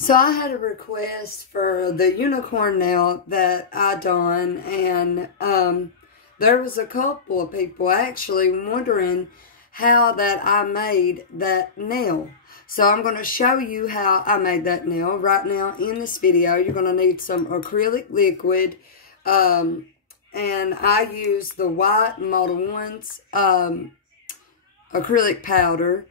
So I had a request for the unicorn nail that I done, and there was a couple of people actually wondering how that I made that nail. So I'm going to show you how I made that nail right now in this video. You're going to need some acrylic liquid, and I use the white Moda-1's acrylic powder.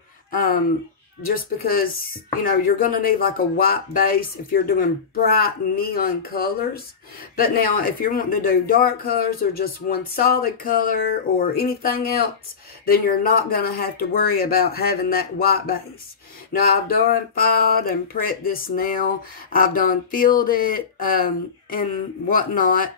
Just because, you know, you're going to need like a white base if you're doing bright neon colors. But now, if you're wanting to do dark colors or just one solid color or anything else, then you're not going to have to worry about having that white base. Now, I've done filed and prepped this nail. I've done filled it and whatnot.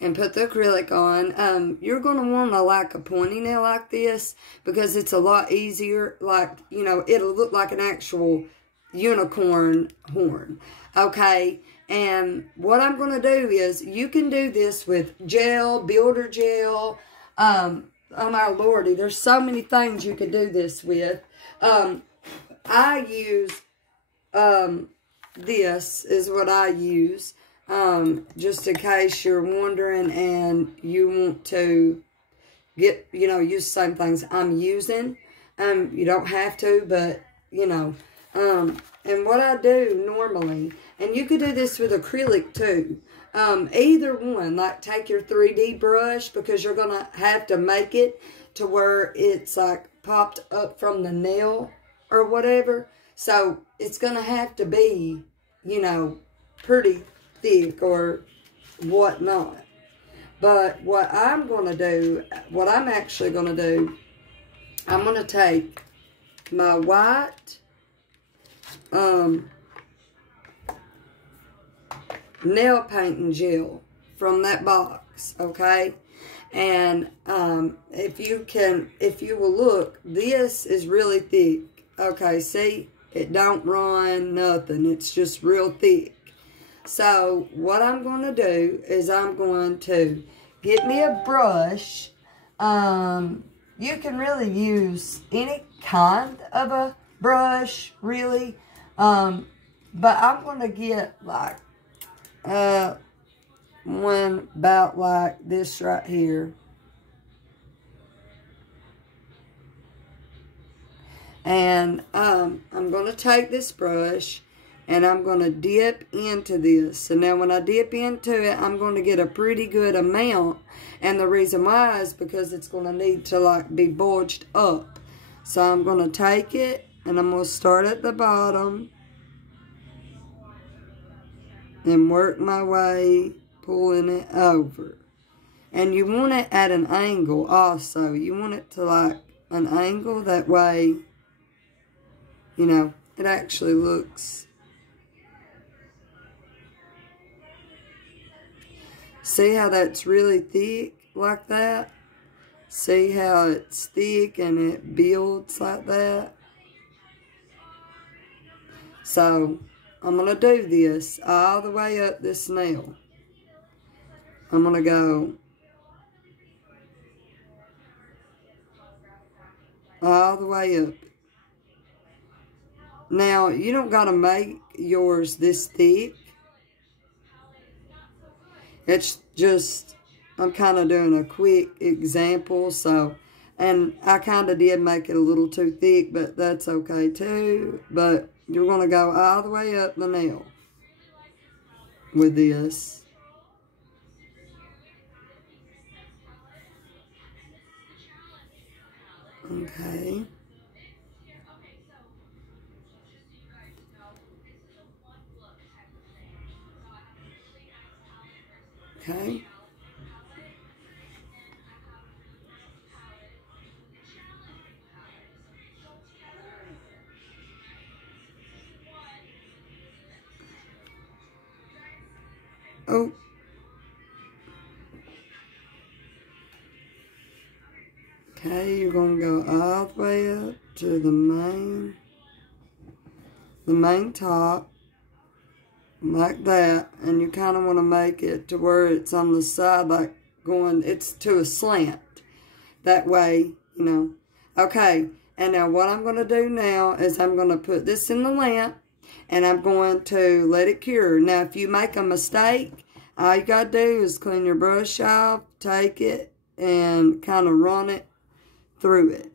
And put the acrylic on. You're going to want to like a pointy nail like this because it's a lot easier. Like, you know, it'll look like an actual unicorn horn. Okay, and what I'm going to do is, you can do this with gel, builder gel. Oh my lordy, there's so many things you can do this with. I use, this is what I use. Just in case you're wondering and you want to get, you know, use the same things I'm using. You don't have to, but, you know, and what I do normally, and you could do this with acrylic too, either one, like take your 3D brush, because you're going to have to make it to where it's like popped up from the nail or whatever. So it's going to have to be, you know, pretty thick or whatnot. But what I'm going to do, what I'm actually going to do, I'm going to take my white nail painting gel from that box, okay? And if you will look, this is really thick. Okay, see? It don't run, nothing. It's just real thick. So, what I'm going to do is I'm going to get me a brush. You can really use any kind of a brush, really. But I'm going to get like one about like this right here. And I'm going to take this brush and I'm going to dip into this. And now when I dip into it, I'm going to get a pretty good amount. And the reason why is because it's going to need to like be bulged up. So I'm going to take it and I'm going to start at the bottom. And work my way, pulling it over. And you want it at an angle also. You want it to like an angle, that way, you know, it actually looks... See how that's really thick like that? See how it's thick and it builds like that? So, I'm going to do this all the way up this nail. I'm going to go all the way up. Now, you don't got to make yours this thick. It's just, I'm kind of doing a quick example, so, and I kind of did make it a little too thick, but that's okay too. But you're going to go all the way up the nail with this. Okay. Okay. Oh. Okay, you're going to go all the way up to the main top. Like that, and you kind of want to make it to where it's on the side, like going, it's to a slant. That way, you know. Okay, and now what I'm going to do now is I'm going to put this in the lamp, And I'm going to let it cure. Now, if you make a mistake, all you got to do is clean your brush off, take it, and kind of run it through it.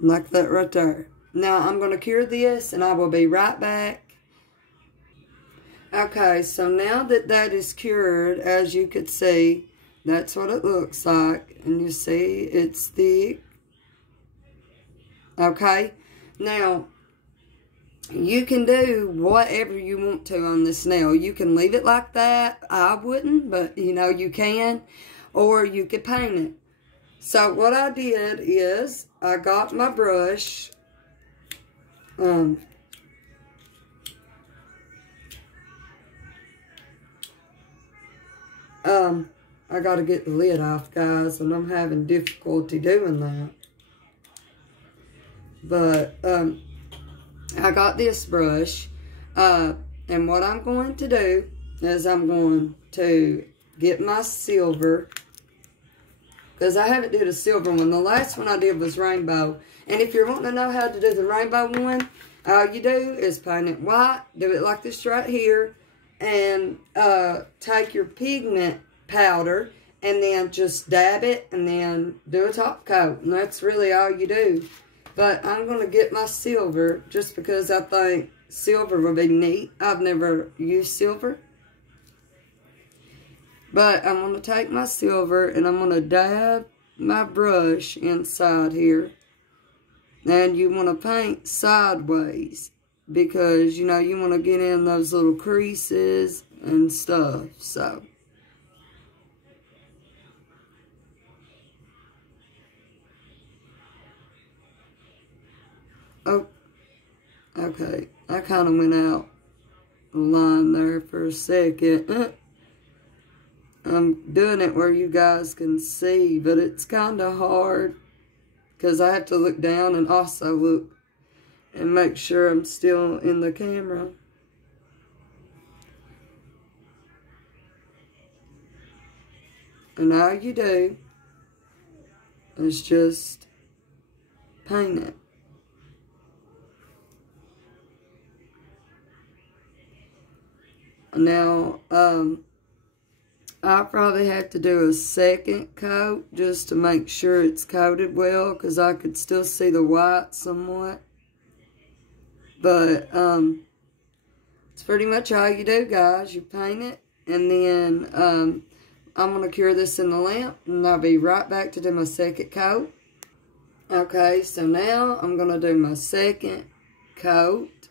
Like that right there. Now, I'm going to cure this, and I will be right back. Okay, so now that that is cured, as you could see, that's what it looks like. And you see, it's thick. Okay, now, you can do whatever you want to on this nail. You can leave it like that. I wouldn't, but, you know, you can. Or you could paint it. So, what I did is, I got my brush. I got to get the lid off, guys, and I'm having difficulty doing that. But, I got this brush, and what I'm going to do is I'm going to get my silver, because I haven't did a silver one. The last one I did was rainbow, and if you're wanting to know how to do the rainbow one, all you do is paint it white, do it like this right here, and take your pigment powder, and then just dab it, and then do a top coat, and that's really all you do. But I'm going to get my silver, just because I think silver will be neat. I've never used silver. But I'm going to take my silver, and I'm going to dab my brush inside here. And you want to paint sideways, because, you know, you want to get in those little creases and stuff, so. Oh, okay. I kind of went out the line there for a second. I'm doing it where you guys can see, but it's kind of hard because I have to look down and also look and make sure I'm still in the camera. And all you do is just paint it. Now, I'll probably have to do a second coat just to make sure it's coated well, because I could still see the white somewhat. But, it's pretty much all you do, guys. You paint it, and then, I'm going to cure this in the lamp, and I'll be right back to do my second coat. Okay, so now I'm going to do my second coat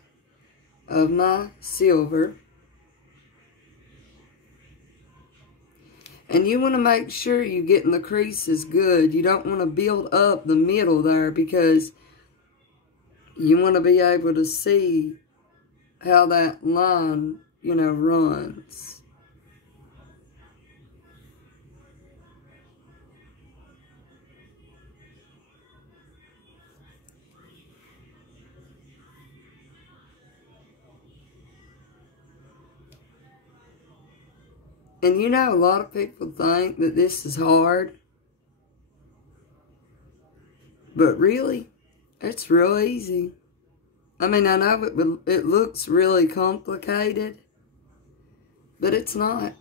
of my silver. And you want to make sure you're getting the creases good. You don't want to build up the middle there, because you want to be able to see how that line, you know, runs. And you know, a lot of people think that this is hard. But really, it's real easy. I mean, I know it looks really complicated, but it's not.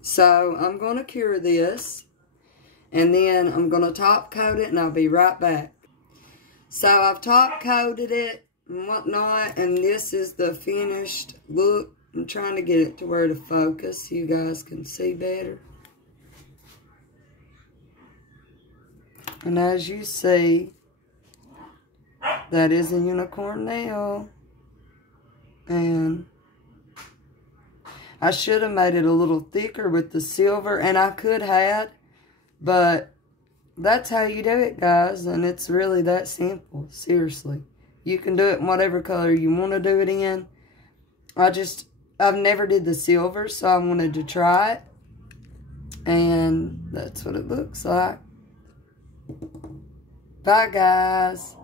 So, I'm going to cure this, and then I'm going to top coat it, and I'll be right back. So, I've top coated it and whatnot, and this is the finished look. I'm trying to get it to where to focus so you guys can see better. And as you see, that is a unicorn nail. And I should have made it a little thicker with the silver, and I could have, but that's how you do it, guys, and it's really that simple, seriously. You can do it in whatever color you want to do it in. I've never did the silver, so I wanted to try it. And that's what it looks like. Bye, guys.